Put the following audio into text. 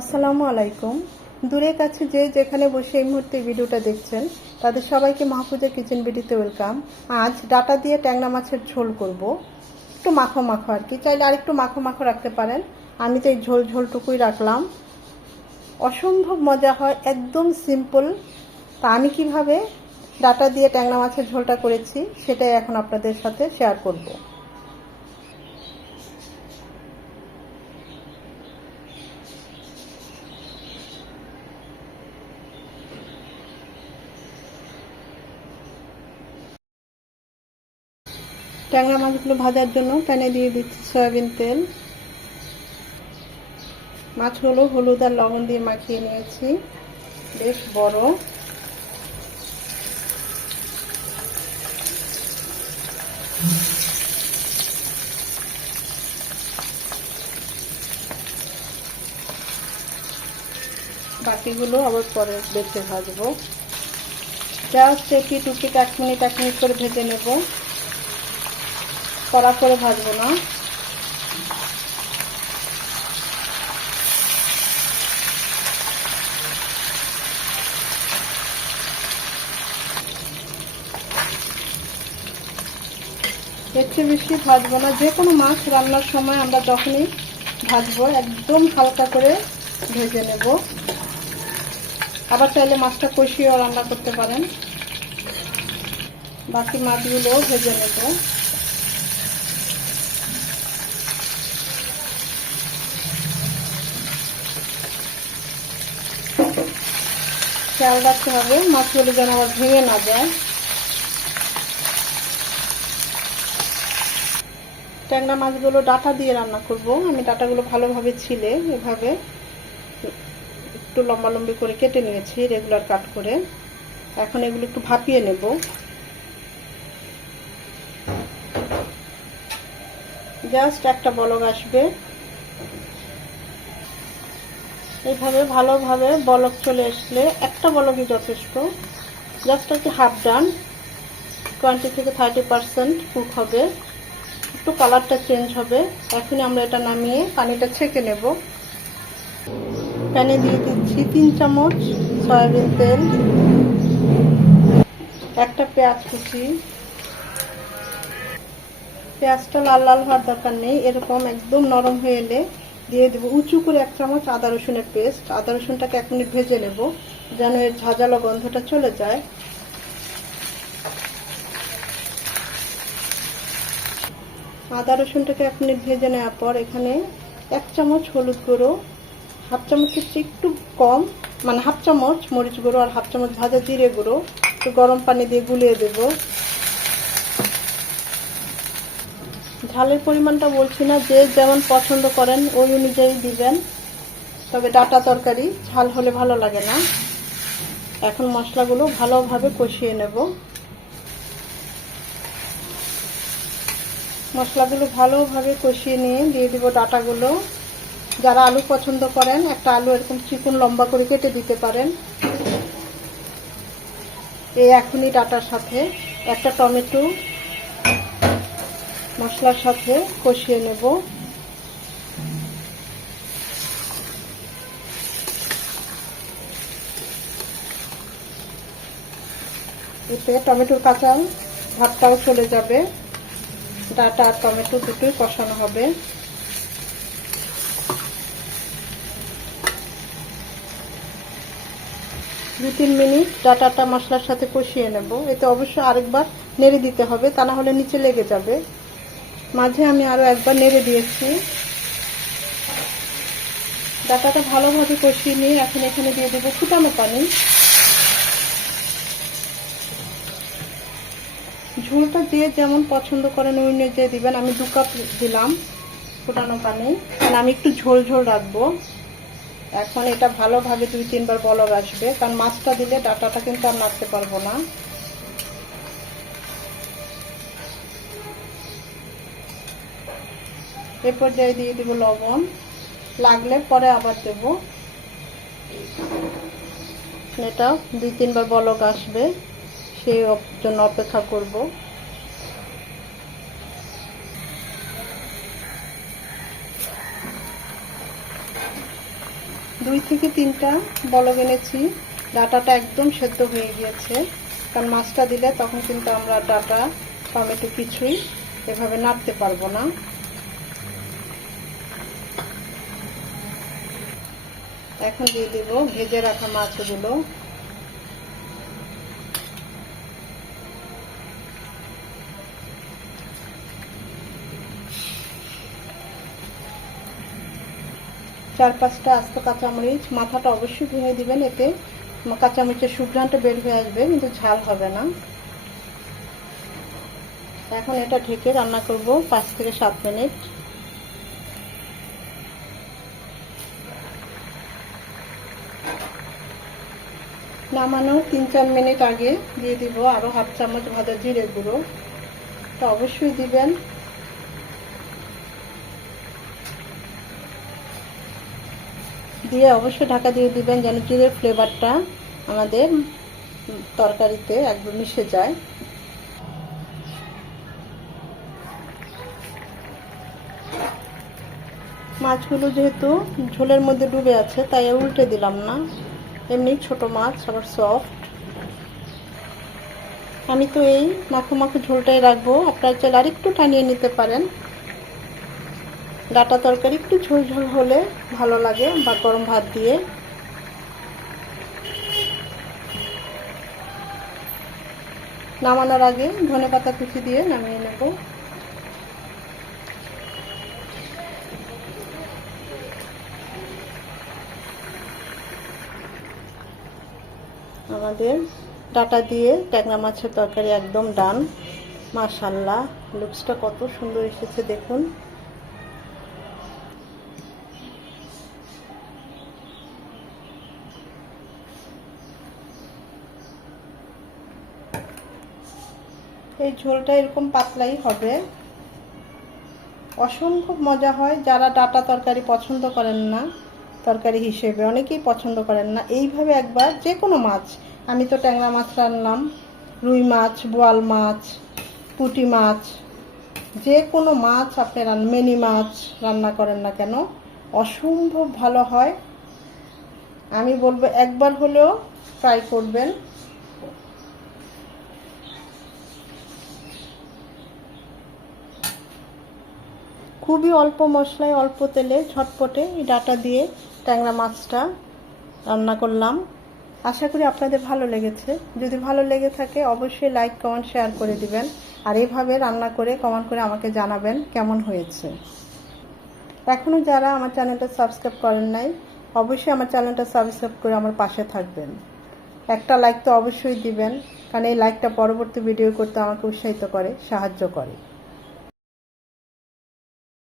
আসসালামু আলাইকুম। দূরে কাছে যে যেখানে বসে এই মুহূর্তে ভিডিওটা দেখছেন তাদের সবাইকে মাহফুজা কিচেন ভিডিওতে ওয়েলকাম। আজ ডাটা দিয়ে ট্যাংরা মাছের ঝোল করব। একটু মাখো মাখো আর কি, চাইলে আরেকটু মাখো মাখো রাখতে পারেন। আমি তো এই ঝোল ঝোলটুকুই রাখলাম। অসম্ভব মজা হয়, একদম সিম্পল। তা আমি কিভাবে ডাটা দিয়ে ট্যাংরা মাছের ঝোলটা করেছি সেটাই এখন আপনাদের সাথে শেয়ার করব। ট্যাংরা মাছগুলো ভাজার জন্য প্যানে দিয়ে দিচ্ছি সয়াবিন তেল। মাছগুলো হলুদ আর লবণ দিয়ে মাখিয়ে নিয়েছি, বেশ বড়। বাকিগুলো আবার পরে বেছে ভাজবো। জাস্ট এটি টুকি 1 মিনিট করে ভেজে নেব, কড়া করে ভাজবো না। এর চেয়ে বেশি ভাজবো না। যে কোনো মাছ রান্নার সময় আমরা যখনই ভাজবো একদম হালকা করে ভেজে নেব। আবার চাইলে মাছটা কষিয়েও রান্না করতে পারেন। বাকি মাছগুলোও ভেজে নেব। খেয়াল রাখতে হবে মাছগুলো যেন আবার ভেঙে না যায়। ট্যাংরা মাছগুলো ডাটা দিয়ে রান্না করব। আমি ডাটাগুলো ভালোভাবে ছিলে এভাবে একটু লম্বা লম্বি করে কেটে নিয়েছি, রেগুলার কাট করে। এখন এগুলো একটু ভাপিয়ে নেব। জাস্ট একটা বলক আসবে, এইভাবে ভালোভাবে বলক চলে আসলে, একটা বলকই যথেষ্ট। জাস্ট একটু হাফ ডান, 20 থেকে 30% কুক হবে, একটু কালারটা চেঞ্জ হবে। এখনই আমরা এটা নামিয়ে পানিটা ছেঁকে নেব। প্যানে দিয়ে দিচ্ছি 3 চামচ সয়াবিন তেল, একটা পেঁয়াজ কুচি। পেঁয়াজটা লাল লাল হওয়ার দরকার নেই, এরকম একদম নরম হয়ে এলে দিয়ে দেবো উঁচু করে 1 চামচ আদা রসুনের পেস্ট। আদা রসুনটাকে 1 মিনিট ভেজে নেব যেন এর ঝাঁঝালো গন্ধটা চলে যায়। আদা রসুনটাকে 1 মিনিট ভেজে নেওয়ার পর এখানে 1 চামচ হলুদ গুঁড়ো, হাফ চামচের চেয়ে একটু কম, মানে হাফ চামচ মরিচ গুঁড়ো আর হাফ চামচ ভাজা জিরে গুঁড়ো একটু গরম পানি দিয়ে গুলিয়ে দেব। ঝালের পরিমাণটা বলছি না, যে যেমন পছন্দ করেন ওই অনুযায়ী দিবেন, তবে ডাটা তরকারি ঝাল হলে ভালো লাগে না। এখন মশলাগুলো ভালোভাবে কষিয়ে নেব। মশলাগুলো ভালোভাবে কষিয়ে নিয়ে দিয়ে দিব ডাটাগুলো। যারা আলু পছন্দ করেন একটা আলু এরকম চিকন লম্বা করে কেটে দিতে পারেন। এই এখনই ডাটার সাথে একটা টমেটো মশলার সাথে কষিয়ে নেব। এতে টমেটোর কাঁচা ভাবটাও চলে যাবে, ডাটা আর টমেটো দুটোই কষানো হবে। দু 3 মিনিট ডাটাটা মশলার সাথে কষিয়ে নেব। এতে অবশ্যই আরেকবার নেড়ে দিতে হবে, তা না হলে নিচে লেগে যাবে। মাঝে আমি আরো একবার নেড়ে দিয়েছি। ডাটাটা ভালোভাবে কষিয়ে নিয়ে এখন এখানে দিয়ে দেবো ফুটানো পানি। ঝোলটা দিয়ে যেমন পছন্দ করেন ওই অনুযায়ী দিবেন। আমি 2 কাপ দিলাম ফুটানো পানি, কারণ আমি একটু ঝোল ঝোল রাখবো। এখন এটা ভালোভাবে 2-3 বার বলক আসবে, কারণ মাছটা দিলে ডাটাটা কিন্তু আর নাড়তে পারবো না। এ পর্যায়ে দিয়ে দিব লবণ, লাগলে পরে আবার দেব। এটা 2-3 বার বলক আসবে, সেই জন্য অপেক্ষা করব। 2 থেকে 3টা বলক এনেছি। ডাঁটাটা একদম সেদ্ধ হয়ে গিয়েছে, কারণ মাছটা দিলে তখন কিন্তু আমরা ডাঁটা টমেটো কিছুই এভাবে নাড়তে পারবো না। এখন দিয়ে দেব ভেজে রাখা মাছগুলো। চার 5টা আস্ত কাঁচামরিচ, মাথাটা অবশ্যই ভেঙে দিবেন, এতে কাঁচামরিচের সুঘ্রাণটা বের হয়ে আসবে, কিন্তু ঝাল হবে না। এখন এটা ঢেকে রান্না করব 5 থেকে 7 মিনিট। নামানোর 3-4 মিনিট আগে দিয়ে দিব আরও হাফ চামচ ভাজা জিরে গুঁড়ো। তা অবশ্যই দিবেন। দিয়ে অবশ্যই ঢাকা দিয়ে দিবেন, যেন জিরের ফ্লেভারটা আমাদের তরকারিতে একদম মিশে যায়। মাছগুলো যেহেতু ঝোলের মধ্যে ডুবে আছে, তাই উল্টে দিলাম না। এমনি ছোট মাছ, আবার সফট। আমি তো এই মাখো মাখো ঝোলটাই রাখবো, আপনারা চাইলে আরেকটু টানিয়ে নিতে পারেন। ডাঁটা তরকারি একটু ঝোল ঝোল হলে ভালো লাগে, বা গরম ভাত দিয়ে। নামানোর আগে ধনেপাতা কুচি দিয়ে নামিয়ে নেব। আমাদের ডাঁটা দিয়ে ট্যাংরা মাছের তরকারি একদম ডান। মাশাআল্লাহ, লুকসটা কত সুন্দর এসেছে দেখুন। এই ঝোলটা এরকম পাতলাই হবে, অসম্ভব মজা হয়। যারা ডাঁটা তরকারি পছন্দ করেন না তরকারি হিসেবে, অনেকেই পছন্দ করেন না, এইভাবে একবার যে কোনো মাছ, আমি তো ট্যাংরা মাছ রান্নাম, রুই মাছ, বোয়াল মাছ, পুঁটি মাছ, যে কোনো মাছ আপনি মিনি মাছ রান্না করেন না কেন, অসম্ভব ভালো হয়। আমি বলবো একবার হলেও ট্রাই করবেন। খুবই অল্প মশলায় অল্প তেলে ঝটপটে এই ডাঁটা দিয়ে ট্যাংরা মাছটা রান্না করলাম। আশা করি আপনাদের ভালো লেগেছে। যদি ভালো লেগে থাকে অবশ্যই লাইক, কমেন্ট, শেয়ার করে দিবেন। আর এইভাবে রান্না করে কমেন্ট করে আমাকে জানাবেন কেমন হয়েছে। এখনও যারা আমার চ্যানেলটা সাবস্ক্রাইব করেন নাই, অবশ্যই আমার চ্যানেলটা সাবস্ক্রাইব করে আমার পাশে থাকবেন। একটা লাইক তো অবশ্যই দিবেন, কারণ এই লাইকটা পরবর্তী ভিডিও করতে আমাকে উৎসাহিত করে, সাহায্য করে।